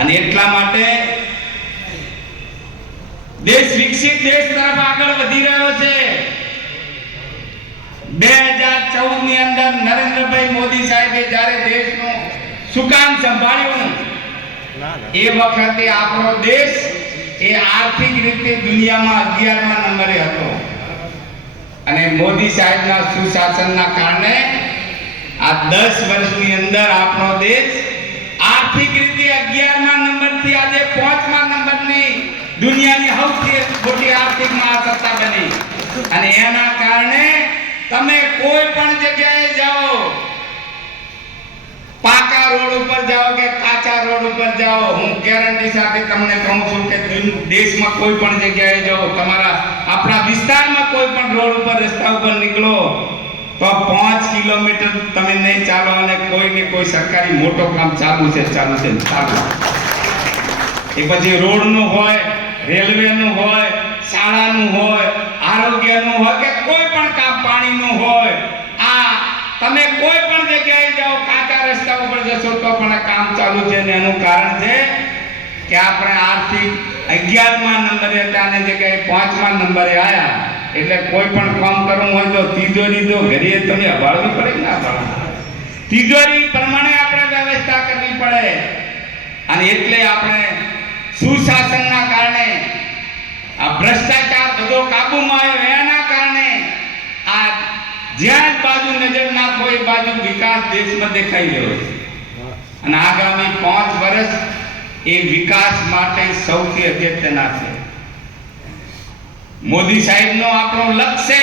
અને એટલા માટે દેશ વિકસિત દેશ તરફ આગળ વધી રહ્યો છે. 2014 ની અંદર નરેન્દ્રભાઈ મોદી સાહેબે જ્યારે દેશનું સુકાન સંભાળ્યું એ વખતે આપણો દેશ એ આર્થિક રીતે દુનિયામાં 11મા નંબરે હતો. અને મોદી સાહેબના સુશાસનના કારણે આ 10 વર્ષની અંદર આપણો દેશ આર્થિક રીતે 11મા નંબરથી આજે 5મા નંબરની દુનિયાની સૌથી મોટી આર્થિક મહાસત્તા બની. અને એના કારણે તમે કોઈ પણ જગ્યાએ જાઓ, પાકા રોડ ઉપર જાઓ કે કાચા રોડ ઉપર જાઓ, હું ગેરંટી સાથે તમને કહું છું કે દેશમાં કોઈ પણ જગ્યાએ જાઓ, તમારા આપણા વિસ્તારમાં કોઈ પણ રોડ ઉપર રસ્તા ઉપર નીકળો તો 5 કિલોમીટર તમે નહીં ચાલો અને કોઈ ને કોઈ સરકારી મોટો કામ ચાલુ છે. એ પછી રોડનું હોય, રેલવેનું હોય, શાળાનું હોય, આરોગ્યનું હોય કે કોઈ પણ કામ, પાણીનું હોય, આ તમે કોઈ પણ જગ્યાએ જાઓ, કાચા રસ્તા ઉપર જશો તો પણ કામ ચાલુ છે. અને એનું કારણ છે કે આપણે આર્થિક 11મા નંબરે હતા અને જગ્યાએ 5મા નંબરે આવ્યા. એટલે કોઈ પણ કામ કરવું હોય તો તિજોરી તો ઘરે તમે અભાળવી પડે કે ના અભાળવી? તિજોરી પ્રમાણે આપણે વ્યવસ્થા કરવી પડે. અને એટલે આપણે સુશાસનના કારણે આ ભ્રષ્ટાચાર બધો કાબૂમાં આવ્યો. એના કારણે આ જ્યાં બાજુ નજર નાખો એ બાજુ વિકાસ દેશમાં દેખાઈ રહ્યો છે. અને આગામી 5 વર્ષ એ વિકાસ માટે સૌથી અગત્યના છે. મોદી સાહેબનો આપણો લક્ષ્ય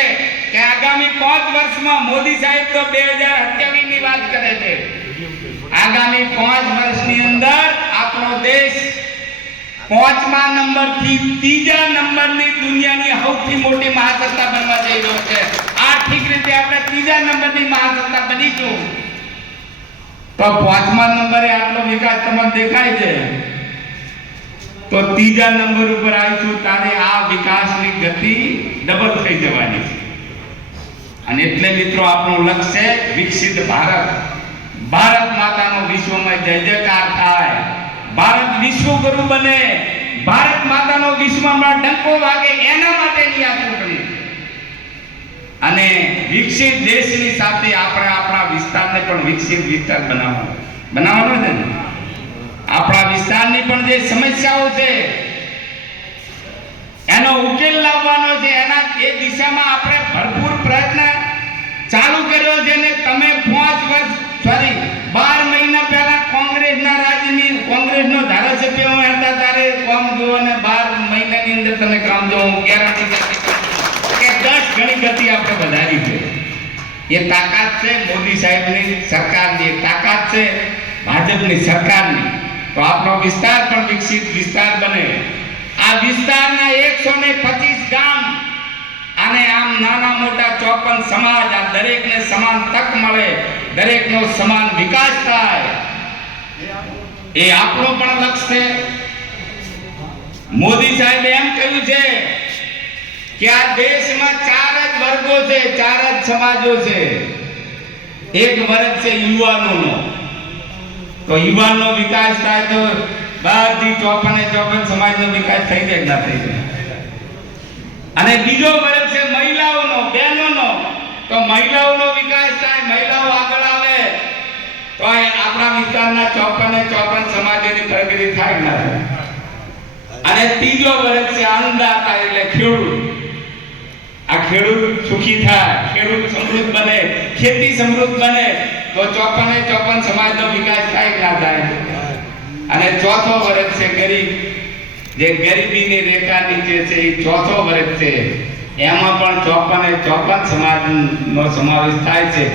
કે આગામી 5 વર્ષમાં મોદી સાહેબ તો 2027 ની વાત કરે છે. આગામી 5 વર્ષની અંદર આપણો દેશ 5મા નંબરથી 3જા નંબરની દુનિયાની સૌથી મોટી મહાસત્તા બનવા જઈ રહ્યો છે. આર્થિક રીતે આપણે 3જા નંબરની મહાસત્તા બનીશું. તો 5મા નંબરે આટલો વિકાસ તમને દેખાય છે, તો 3જા નંબર ઉપર આવીશું ત્યારે આ વિકાસની ગતિ ડબલ થઈ જવાની છે. અને એટલે મિત્રો આપણું લક્ષ્ય વિકસિત ભારત, ભારત માતાનો વિશ્વમાં જય જયકાર થાય, ભારત વિશ્વગુરુ બને, ભારત માતાનો વિશ્વમાં ડંકો વાગે, એના માટેની આ ચૂંટણી. અને વિકસિત દેશની સાથે આપણે આપણા વિસ્તારને પણ વિકસિત વિસ્તાર બનાવવાનો છે ને. આપણા વિસ્તારની પણ જે સમસ્યાઓ છે એનો ઉકેલ લાવવાનો છે. એના એ દિશામાં આપણે ભરપૂર પ્રયત્ન ચાલુ કર્યો છે. ને તમે 12 મહિના પહેલા કોંગ્રેસનો ધારાસભ્ય હતા ત્યારે કામ જોવો અને 12 મહિનાની અંદર તમે કામ જોવો. ગેરંટી કે 10 ગણી ગતિ આપણે વધારી છે. એ તાકાત છે મોદી સાહેબની સરકારની, તાકાત છે ભાજપની સરકારની. તો આપણો વિસ્તાર પણ વિકસિત વિસ્તાર બને. આ વિસ્તારના 125 ગામ અને આમ નાના મોટા 54 સમાજ, આ દરેકને સમાન તક મળે, દરેકનો સમાન વિકાસ થાય, એ આપણો પણ લક્ષ્ય છે. મોદી સાહેબે એમ કહ્યું છે કે આ દેશમાં 4 જ વર્ગો છે, 4 જ સમાજો છે. એક વર્ગ છે યુવાનોનો. તો યુવાનનો વિકાસ થાય તો બધી 54 સમાજનો વિકાસ થઈ જાય ના થઈ જાય. અને બીજો વર્ગ છે મહિલાઓનો, બહેનોનો. તો મહિલાઓનો વિકાસ થાય, મહિલાઓ આગળ આવે તો આપણા વિસ્તારના 54 સમાજોની પ્રગતિ થાય ના થાય. અને ત્રીજો વર્ગ છે અન્નદાતા એટલે ખેડૂત. આ ખેડૂત સુખી થાય, ખેડૂત સમૃદ્ધ બને, ખેતી સમૃદ્ધ બને તો 54 સમાજનો વિકાસ થાય ના થાય. અને ચોથો વર્ગ છે ગરીબ, જે ગરીબીની રેખા નીચે છે, એ ચોથો વર્ગ છે. એમાં પણ 54 સમાજનો સમાવેશ થાય છે.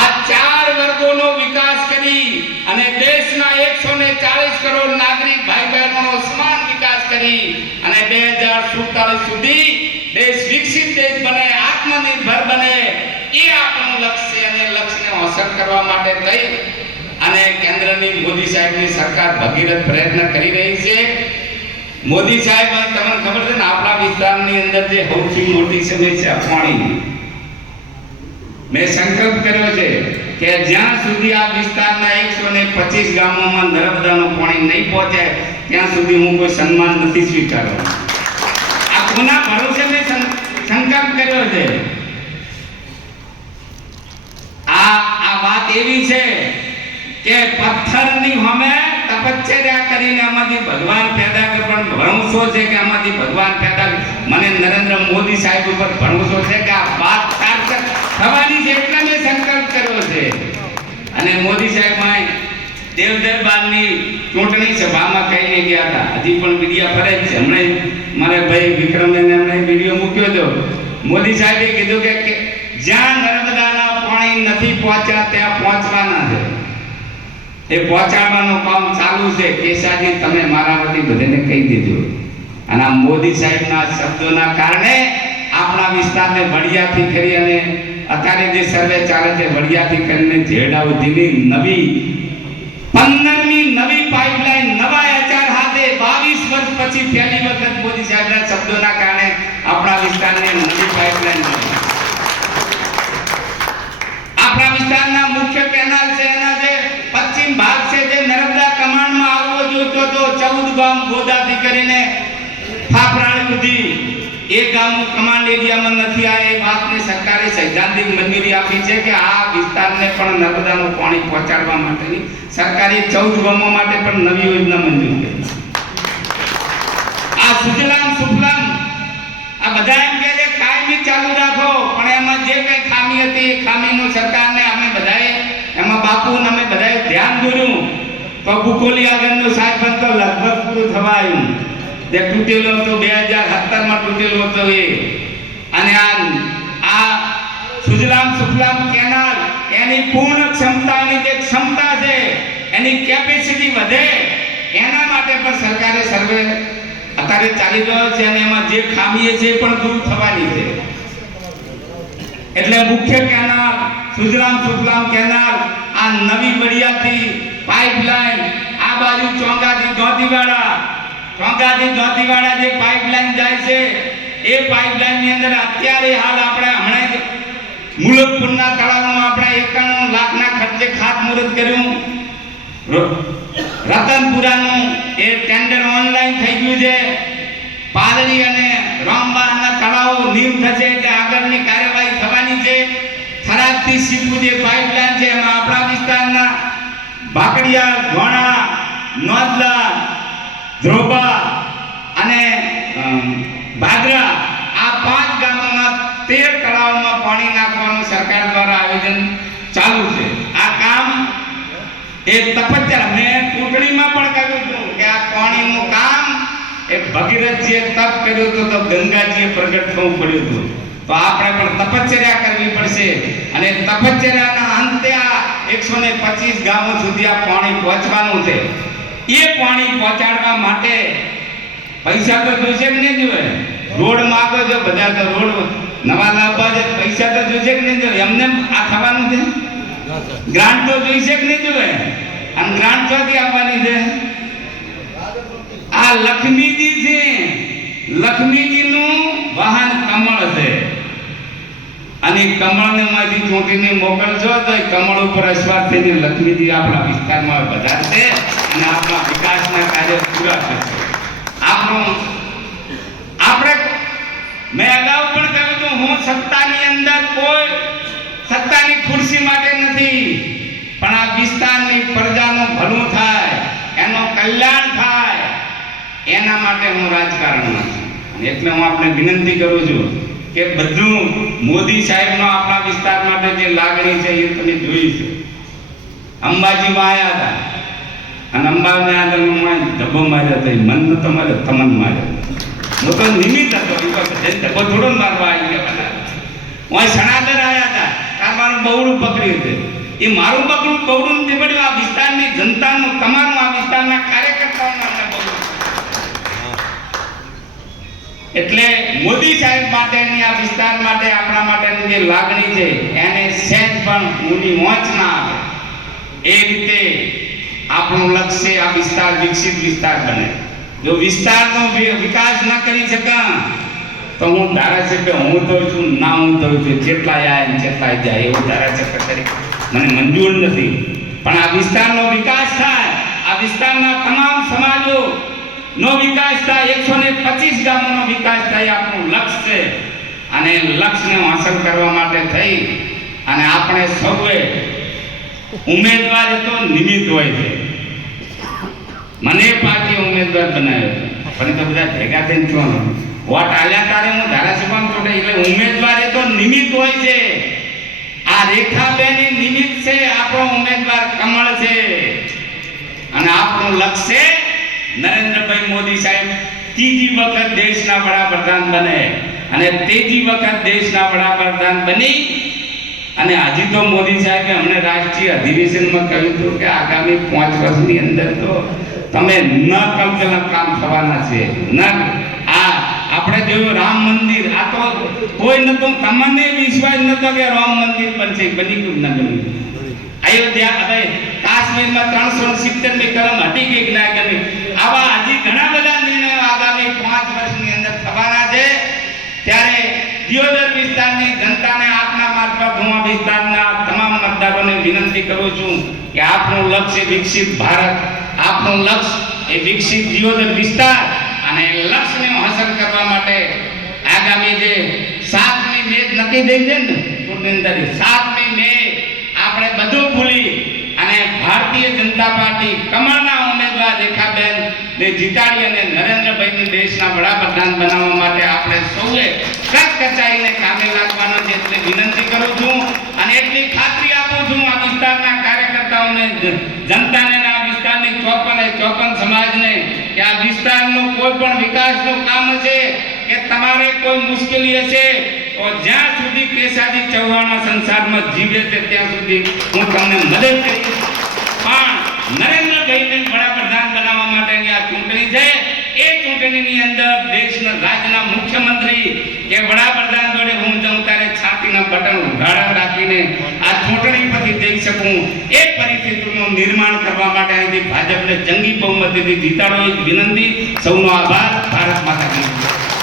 આ 4 વર્ગોનો વિકાસ કરી અને દેશના 140 કરોડ નાગરિક ભાઈ બહેનોનો સમાન વિકાસ કરી અને 2047 સુધી દેશ વિકસિત દેશ બને, આત્મનિર્ભર બને, એ આપણું લક્ષ્ય. અને લક્ષ્યને હાંસલ કરવા માટે થઈ અને કેન્દ્રની મોદી સાહેબની સરકાર ભગીરથ પ્રયત્ન કરી રહી છે. મોદી સાહેબ, તમને ખબર છે ને આપણા વિસ્તારની અંદર જે સૌથી મોટી સમસ્યા પાણી, મેં સંકલ્પ કર્યો છે કે જ્યાં સુધી આ વિસ્તારના 125 ગામોમાં નર્મદાનું પાણી નહીં પહોંચે ત્યાં સુધી હું કોઈ સન્માન નથી સ્વીકારવાનો. આ કોના ભરોસે મેં સંકલ્પ કર્યો છે? આ વાત એવી છે કે પથ્થરની સામે તપશ્ચર્યા કરીને આમાંથી ભગવાન પેદા કરે. પણ ભરોસો છે કે આમાંથી ભગવાન પેદા મને નરેન્દ્ર મોદી સાહેબ ઉપર ભરોસો છે કે આ વાત સાર્થક થવાની છે, એટલે મેં સંકલ્પ કર્યો છે. અને મોદી સાહેબ દેવદરબારની ચૂંટણી સભામાં કહીને ગયા હતા, હજી પણ મીડિયા ફરે જ છે. હમણાં મારે ભાઈ વિક્રમને એમણે વિડીયો મૂક્યો હતો. મોદી સાહેબે કીધું કે જ્યાં નર્મદાના પાણી નથી પહોંચ્યા ત્યાં પહોંચવાના છે. એ પહોંચાડવાનું કામ ચાલુ છે. કેસાજી તમે મારા વતી બધાને કહી દીધું. અને આ મોદી સાહેબના શબ્દોના કારણે આપણા વિસ્તારને વડિયાથી કરી અને અત્યારે જે સર્વે ચાલે છે વડિયાથી કરીને જેડા સુધીની નવી 15મી નવી પાઇપલાઇન નવા એચઆર હાથે 22 વર્ષ પછી પહેલી વખત મોદી સાહેબના શબ્દોના કારણે આપણા વિસ્તારને નવી પાઇપલાઇન આપણા વિસ્તારના મુખ્ય કેનાલ છે એના જે પશ્ચિમ ભાગ છે જે નર્મદા કમાન્ડમાં આવવો જોઈતો તો 14 ગામ ગોદાથી કરીને ફાફરાળી સુધી એ ગામ કમાન્ડ એરિયામાં નથી. આ એ વાતને સરકારે સૈદ્ધાંતિક મંજૂરી આપી છે કે આ વિસ્તારને પણ નર્મદાનું પાણી પહોંચાડવા માટેની સરકારે 14 ગામો માટે પણ નવી યોજના મંજૂર કરી. આ સુજલામ સુફલામ આ બધા એમ કહે છે કાયમી ચાલુ રાખો, પણ એમાં જે કઈ ખામી હતી એ ખામીનું સરકારને અમે બધાએ એમાં બાપુ અને અમે બધાએ ધ્યાન દોર્યું. તો બુકોલી આગળનો સાહેબ તો લગભગ પૂરું થવા આવ્યું. જે તૂટેલો હતો 2017માં તૂટેલો હતો એ. અને આ સુજલામ સુફલામ કેનાલ એની પૂર્ણ ક્ષમતાની જે ક્ષમતા છે એની કેપેસિટી વધે એના માટે પણ સરકારે સર્વે અત્યારે ચાલી રહ્યો છે અને એમાં જે ખામી છે એ પણ દૂર થવાની છે. એટલે મુખ્ય કેનાલ સુજલામ સુફલામ કેનાલ આ નવી વડિયાથી પાઇપલાઇન આ બાજુ ચોંગાથી દોંતીવાડા જે પાઇપલાઇન જાય છે એ પાઇપલાઇન ની અંદર અત્યારે હાલ આપણે હમણાં મુલકપુરના તળાવમાં આપણે 91 લાખના ખર્ચે ખાતમુહૂર્ત કર્યું. રતનપુરાનું એ ટેન્ડર ઓનલાઈન થઈ ગયું છે. પાદરી અને રામબાના તળાવો નીમ થશે એટલે આગળની કાર્યવાહી થવાની છે. થરાદથી સીધું જે પાઇપલાઇન છે એમાં આપણા વિસ્તારના ભાકડિયા, ઘોણા, નોંધલા, ધ્રોબા અને ભાદરા આ 5 ગામોના 13 તળાવોમાં પાણી નાખવાનું સરકાર દ્વારા આયોજન ચાલુ છે. આ કામ એ તપસ્યા મેં ચૂંટણીમાં પણ કહ્યું હતું કે આ પાણીનું કામ એ ભગીરથજીએ તપ કર્યું હતું તો ગંગાજીએ પ્રગટ થવું પડ્યું હતું. તો આપણે પણ તપશ્ચર્યા કરવી પડશે અને તપશ્ચર્યાના અંતે આ 125 ગામો સુધી આ પાણી પહોંચવાનું છે. એ પાણી પહોંચાડવા માટે પૈસા તો જોઈશે કે નહીં જોઈએ? રોડ માંગો છો બધા તો રોડ નવા લાવવા છે, પૈસા તો જોઈશે કે નહીં જોઈએ? એમને આ થવાનું છે? ગ્રાન્ટ તો જોઈશે કે નહીં જોઈએ? અને ગ્રાન્ટ ક્યાંથી આપવાની છે? આ લક્ષ્મીજી છે, લક્ષ્મીજીનું વાહન કમળ છે અને કમળને માંથી ચોંટીને મોકલશો તો કમળ ઉપર અસવાર થઈને લક્ષ્મીજી આપણા વિસ્તારમાં વધારશે અને આપણા વિકાસના કાર્ય પૂરા થશે. આપણે મેં અગાઉ પણ કહ્યું હતું હું સત્તાની અંદર કોઈ સત્તાની ખુરશી માટે નથી, પણ આ વિસ્તારની પ્રજાનું ભલું થાય, એનું કલ્યાણ થાય એના માટે હું રાજકારણમાં છું. એટલે હું આપને વિનંતી કરું છું કે બધું મોદી સાહેબનો આપણા વિસ્તાર માટે જે લાગણી છે એ તમે જોઈ છે. અંબાજીમાં આવ્યા હતા અને અંબાજીના આગળમાં ધબ્બો માર્યો હતો. મન નતો માર્યો, તમન માર્યો. હું તો નિમિત્ત હતો, ધબ્બો થોડો મારવા આવી ગયા. હું સણાદર આવ્યા હતા, મારું બહુડું પકડ્યું હતું. એ મારું બહુડું નથી પડ્યું, આ વિસ્તારની જનતાનું, તમારું, આ વિસ્તારના કાર્યકર્તાઓનું એટલે મોદી સાહેબ માટેની આ વિસ્તાર માટે આપણા માટેની જે લાગણી છે એને સહેજ પણ ઊંડી મોચ ના આવે એ રીતે આપણું લક્ષ્ય આ વિસ્તાર વિકસિત વિસ્તાર બને. જો વિસ્તારનો વિકાસ ન કરી શકા તો હું ધારાસભ્ય હું તો છું ના હું તો છું, જેટલા આયા જેટલા જાય એવું ધારાસભ્ય તરીકે મને મંજૂર નથી, પણ આ વિસ્તારનો વિકાસ થાય, આ વિસ્તારના તમામ સમાજો નો વિકાસ થાય, 125 ગામોનો વિકાસ થાય, આપણું લક્ષ્ય છે. અને લક્ષ્યને હાંસલ કરવા માટે થઈ અને આપણે સૌએ ઉમેદવાર તો નિમિત્ત હોય છે. મને પાર્ટી ઉમેદવાર બનાવ્યો, પણ તો બધા ભેગા થઈને છો વોટ આલ્યા તારે હું ધારાસભામાં ચૂંટાઈ, એટલે ઉમેદવાર તો નિમિત્ત હોય છે. આ રેખાબેન નિમિત્ત છે, આપણો ઉમેદવાર કમળ છે. અને આપણું લક્ષ્ય નરેન્દ્રભાઈ મોદી સાહેબ ત્રીજી વખત દેશના વડાપ્રધાન બને અને ત્રીજી વખત દેશના વડાપ્રધાન બની. અને હજી તો મોદી સાહેબે અમને રાષ્ટ્રીય અધિવેશનમાં કહ્યું હતું કે આગામી 5 વર્ષની અંદર તો તમે ન કલ્પના કામ થવાના છે. ન આ આપણે જોયું રામ મંદિર, આ તો કોઈ નતું, તમને વિશ્વાસ નતો કે રામ મંદિર બનશે, બની ગયું ના બન્યું. અયોધ્યા હવે કાશ્મીરમાં 370મી કલમ હટી ગઈ ના ગઈ. આવા હજી ઘણા બધા નિર્ણયો આગામી 5 વર્ષની અંદર થવાના છે. ત્યારે દિયોદર વિસ્તારની જનતાને આપના મારફત હું આ વિસ્તારના તમામ મતદારોને વિનંતી કરું છું કે આપણું લક્ષ્ય વિકસિત ભારત, આપણું લક્ષ્ય એ વિકસિત દિયોદર વિસ્તાર. અને લક્ષ્યને હાંસલ કરવા માટે આગામી જે 7મી મે નક્કી થઈ છે ને ચૂંટણી તારીખ 7મી મે આપણે બધું ભૂલી અને ભારતીય જનતા પાર્ટી કમળના ઉમેદવાર રેખાબેન ને જીતાડી અને નરેન્દ્રભાઈને દેશના વડાપ્રધાન બનાવવા માટે આપણે સૌએ કચકચાઈને કામે લાગવાનો છે. એટલે વિનંતી કરું છું અને એટલી ખાતરી આપું છું આ વિસ્તારના કાર્યકર્તાઓને, જનતાને, આ વિસ્તારની 54 સમાજને કે આ વિસ્તારનું કોઈ પણ વિકાસનું કામ છે કે તમારે કોઈ મુશ્કેલી હશે તો જ્યાં સુધી કેસાજી ચૌહાણ સંસારમાં જીવે છે ત્યાં સુધી હું તમને મદદ કરીશ. પણ નરેન્દ્રભાઈને વડાપ્રધાન બનાવવા માટેની આ ચૂંટણી છે. એ ચૂંટણીની અંદર દેશના રાજ્યના મુખ્યમંત્રી કે વડાપ્રધાન જોડે હું જાઉં ત્યારે છાતીના બટન ઉઘાડા રાખીને આ ચૂંટણી પછી જઈ શકું એ પરિસ્થિતિનું નિર્માણ કરવા માટે અહીંથી ભાજપને જંગી બહુમતીથી જીતાડો એ વિનંતી. સૌનો આભાર. ભારત માતા કી જય.